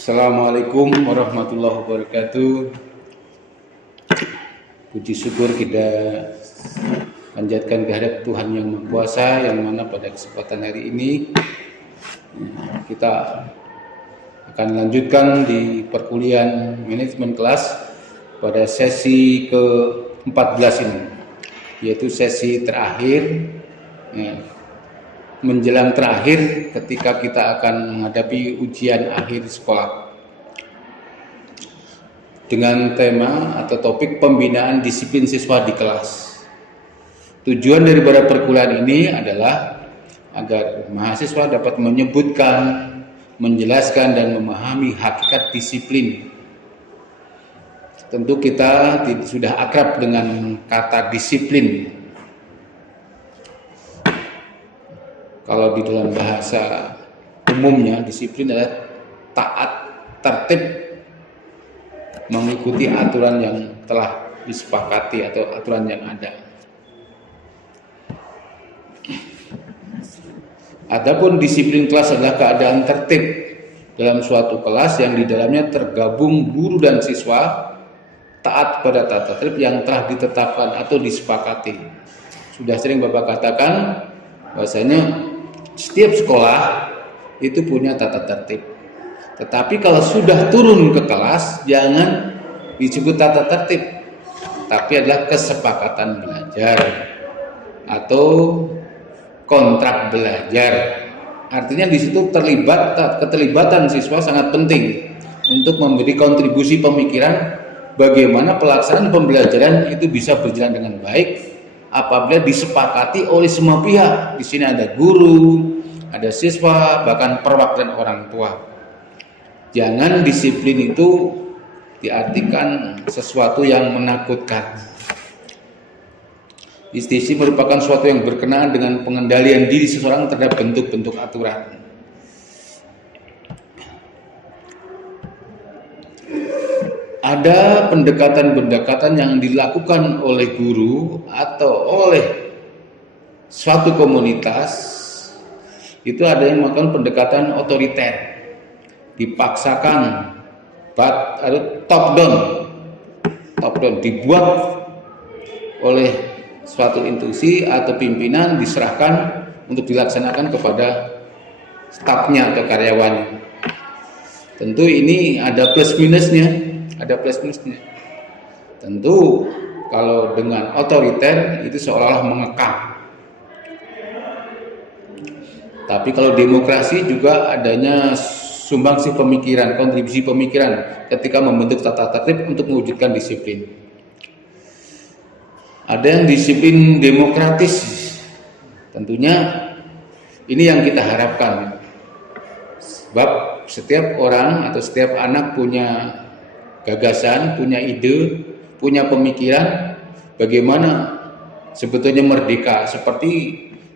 Assalamualaikum warahmatullahi wabarakatuh. Puji syukur kita panjatkan kehadirat Tuhan Yang Maha Kuasa, yang mana pada kesempatan hari ini kita akan lanjutkan di perkuliahan manajemen kelas pada sesi ke-14 ini, yaitu sesi terakhir, menjelang terakhir ketika kita akan menghadapi ujian akhir sekolah dengan tema atau topik pembinaan disiplin siswa di kelas. Tujuan daripada perkuliahan ini adalah agar mahasiswa dapat menyebutkan, menjelaskan, dan memahami hakikat disiplin. Tentu kita sudah akrab dengan kata disiplin. Kalau di dalam bahasa umumnya, disiplin adalah taat, tertib, mengikuti aturan yang telah disepakati atau aturan yang ada. Adapun disiplin kelas adalah keadaan tertib dalam suatu kelas yang di dalamnya tergabung guru dan siswa taat pada tata tertib yang telah ditetapkan atau disepakati. Sudah sering Bapak katakan bahwasanya setiap sekolah itu punya tata tertib. Tetapi kalau sudah turun ke kelas, jangan disebut tata tertib, tapi adalah kesepakatan belajar atau kontrak belajar. Artinya di situ keterlibatan siswa sangat penting untuk memberi kontribusi pemikiran bagaimana pelaksanaan pembelajaran itu bisa berjalan dengan baik apabila disepakati oleh semua pihak. Di sini ada guru, ada siswa, bahkan perwakilan orang tua. Jangan disiplin itu diartikan sesuatu yang menakutkan. Disiplin merupakan sesuatu yang berkenaan dengan pengendalian diri seseorang terhadap bentuk-bentuk aturan. Ada pendekatan-pendekatan yang dilakukan oleh guru atau oleh suatu komunitas, itu ada yang melakukan pendekatan otoriter, dipaksakan, top down, dibuat oleh suatu institusi atau pimpinan, diserahkan untuk dilaksanakan kepada stafnya atau karyawannya. Tentu ini ada plus minusnya. Tentu kalau dengan otoriter itu seolah-olah mengekang. Tapi kalau demokrasi juga adanya sumbangsi pemikiran, kontribusi pemikiran ketika membentuk tata tertib untuk mewujudkan disiplin. Ada yang disiplin demokratis. Tentunya ini yang kita harapkan. Sebab setiap orang atau setiap anak punya gagasan, punya ide, punya pemikiran bagaimana sebetulnya merdeka. Seperti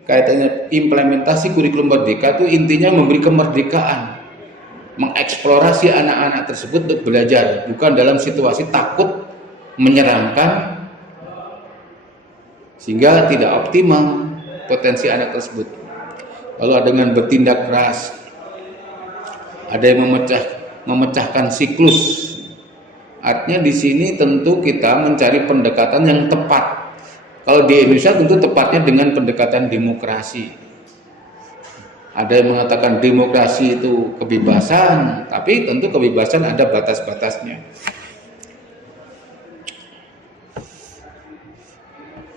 kaitannya implementasi kurikulum merdeka itu intinya memberi kemerdekaan, mengeksplorasi anak-anak tersebut untuk belajar, bukan dalam situasi takut, menyeramkan, sehingga tidak optimal potensi anak tersebut. Lalu ada dengan bertindak keras, ada yang memecahkan siklus. Artinya di sini tentu kita mencari pendekatan yang tepat. Kalau di Indonesia tentu tepatnya dengan pendekatan demokrasi. Ada yang mengatakan demokrasi itu kebebasan, tapi tentu kebebasan ada batas-batasnya.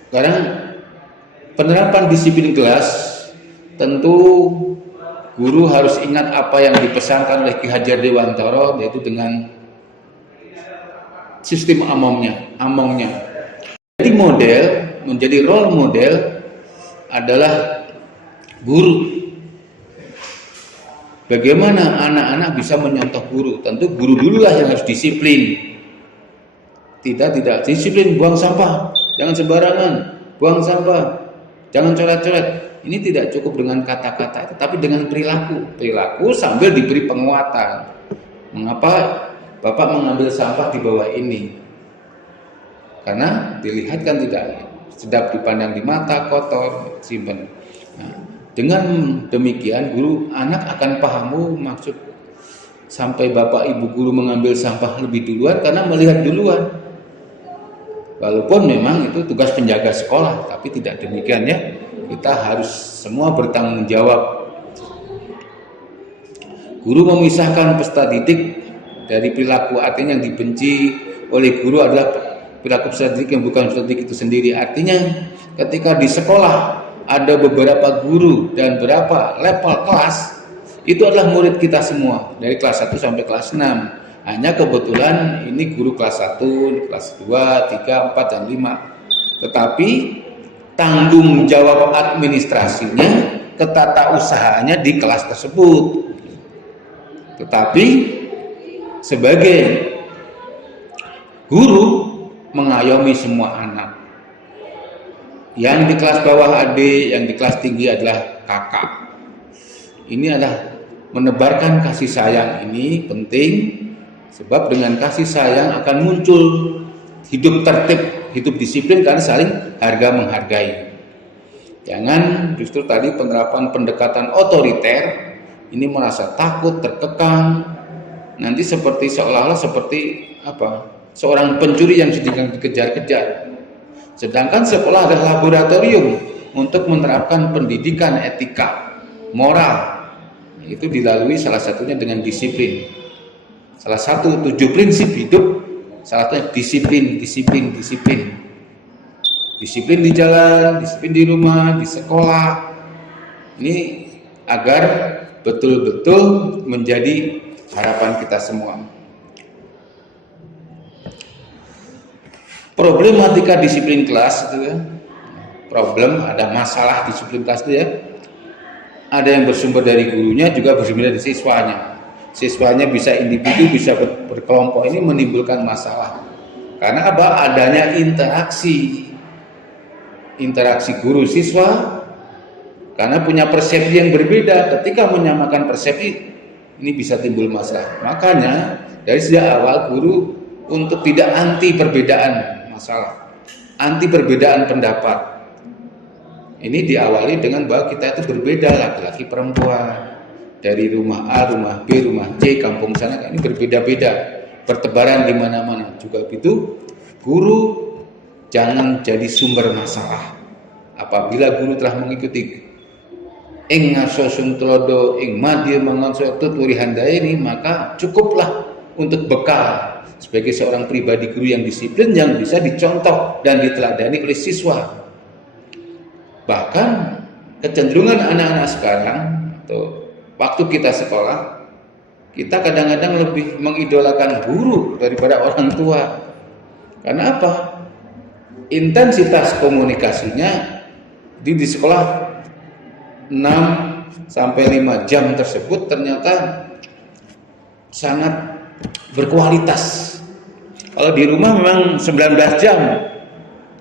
Sekarang penerapan disiplin kelas, tentu guru harus ingat apa yang dipesankan oleh Ki Hajar Dewantara, yaitu dengan sistem amongnya. Jadi menjadi role model adalah guru. Bagaimana anak-anak bisa menyontoh guru? Tentu guru dululah yang harus disiplin. Tidak disiplin, buang sampah, jangan sembarangan, buang sampah, jangan coret-coret. Ini tidak cukup dengan kata-kata, tetapi dengan perilaku sambil diberi penguatan. Mengapa Bapak mengambil sampah di bawah ini? Karena dilihat kan tidak sedap dipandang di mata, kotor, simpan. Nah, dengan demikian anak akan paham maksud sampai bapak ibu guru mengambil sampah lebih duluan karena melihat duluan. Walaupun memang itu tugas penjaga sekolah, tapi tidak demikian ya. Kita harus semua bertanggung jawab. Guru memisahkan peserta didik dari perilaku, artinya yang dibenci oleh guru adalah perilaku peserta didik yang bukan peserta didik itu sendiri. Artinya ketika di sekolah ada beberapa guru dan berapa level kelas, itu adalah murid kita semua dari kelas 1 sampai kelas 6. Hanya kebetulan ini guru kelas 1, kelas 2, 3, 4, dan 5. Tetapi tanggung jawab administrasinya, ketata usahanya di kelas tersebut. Tetapi sebagai guru mengayomi semua anak. Yang di kelas bawah adik, yang di kelas tinggi adalah kakak. Ini adalah menebarkan kasih sayang, ini penting, sebab dengan kasih sayang akan muncul hidup tertib, hidup disiplin, karena saling harga menghargai. Jangan justru tadi penerapan pendekatan otoriter, ini merasa takut, terkekang, nanti seperti seolah-olah seperti seorang pencuri yang sedang dikejar-kejar. Sedangkan sekolah adalah laboratorium untuk menerapkan pendidikan etika, moral. Itu dilalui salah satunya dengan disiplin. Salah satu 7 prinsip hidup, salah satunya disiplin. Disiplin di jalan, disiplin di rumah, di sekolah. Ini agar betul-betul menjadi harapan kita semua. Problematika disiplin kelas itu ya. Ada masalah disiplin kelas itu ya. Ada yang bersumber dari gurunya, juga bersumber dari siswanya. Siswanya bisa individu, bisa berkelompok, ini menimbulkan masalah. Karena adanya interaksi guru siswa, karena punya persepsi yang berbeda. Ketika menyamakan persepsi, ini bisa timbul masalah. Makanya dari sejak awal guru untuk tidak anti perbedaan masalah, anti perbedaan pendapat. Ini diawali dengan bahwa kita itu berbeda, laki-laki perempuan, dari rumah A, rumah B, rumah C, kampung sana, ini berbeda-beda, bertebaran di mana-mana. Juga begitu, guru jangan jadi sumber masalah. Apabila guru telah mengikuti ing ngaso suntulodo ing madya manganso tuturi handayani, maka cukuplah untuk bekal sebagai seorang pribadi guru yang disiplin, yang bisa dicontoh dan diteladani oleh siswa. Bahkan kecenderungan anak-anak sekarang, atau waktu kita sekolah, kita kadang-kadang lebih mengidolakan guru daripada orang tua. Karena apa? Intensitas komunikasinya di sekolah 6 sampai 5 jam tersebut ternyata sangat berkualitas. Kalau di rumah memang 19 jam,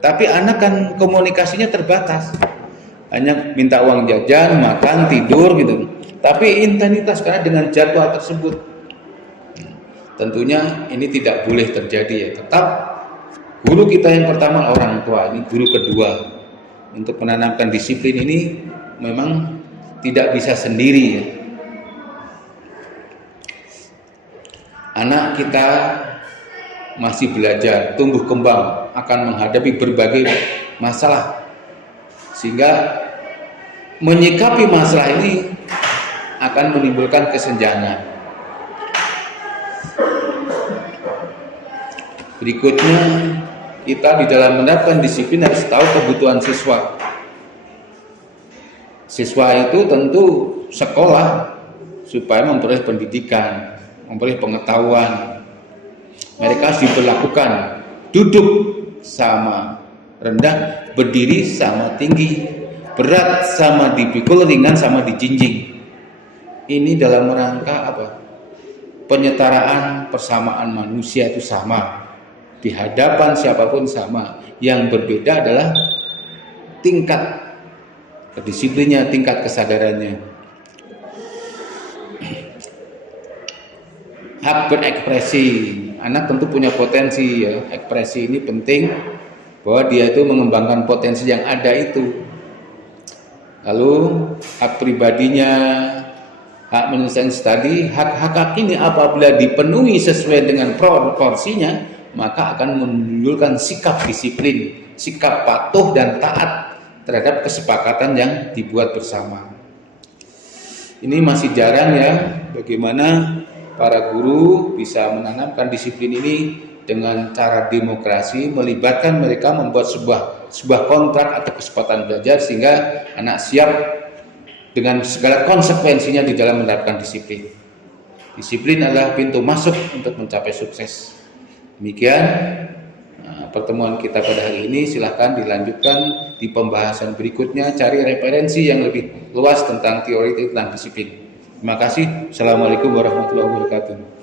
tapi anak kan komunikasinya terbatas. Hanya minta uang jajan, makan, tidur gitu. Tapi intensitas karena dengan jadwal tersebut. Tentunya ini tidak boleh terjadi ya. Tetap guru kita yang pertama orang tua, ini guru kedua. Untuk menanamkan disiplin ini memang tidak bisa sendiri ya. Anak kita masih belajar, tumbuh kembang, akan menghadapi berbagai masalah, sehingga menyikapi masalah ini akan menimbulkan kesenjangan. Berikutnya, kita di dalam menerapkan disiplin harus tahu kebutuhan siswa. Siswa itu tentu sekolah supaya memperoleh pendidikan, memperoleh pengetahuan. Mereka harus diperlakukan duduk sama rendah, berdiri sama tinggi, berat sama dipikul, ringan sama dijinjing. Ini dalam rangka apa? Penyetaraan, persamaan manusia itu sama. Di hadapan siapapun sama. Yang berbeda adalah tingkat kedisiplinnya, tingkat kesadarannya. Hak berekspresi. Anak tentu punya potensi ya. Ekspresi ini penting, bahwa dia itu mengembangkan potensi yang ada itu. Lalu hak pribadinya, hak menyelesaikan studi, hak-hak ini apabila dipenuhi sesuai dengan proporsinya, maka akan menunjukkan sikap disiplin, sikap patuh dan taat terhadap kesepakatan yang dibuat bersama. Ini masih jarang ya, bagaimana para guru bisa menanamkan disiplin ini dengan cara demokrasi, melibatkan mereka membuat sebuah kontrak atau kesepakatan belajar sehingga anak siap dengan segala konsekuensinya di dalam menerapkan disiplin. Disiplin adalah pintu masuk untuk mencapai sukses. Demikian pertemuan kita pada hari ini. Silahkan dilanjutkan di pembahasan berikutnya, cari referensi yang lebih luas tentang teori tentang disiplin. Terima kasih. Assalamualaikum warahmatullahi wabarakatuh.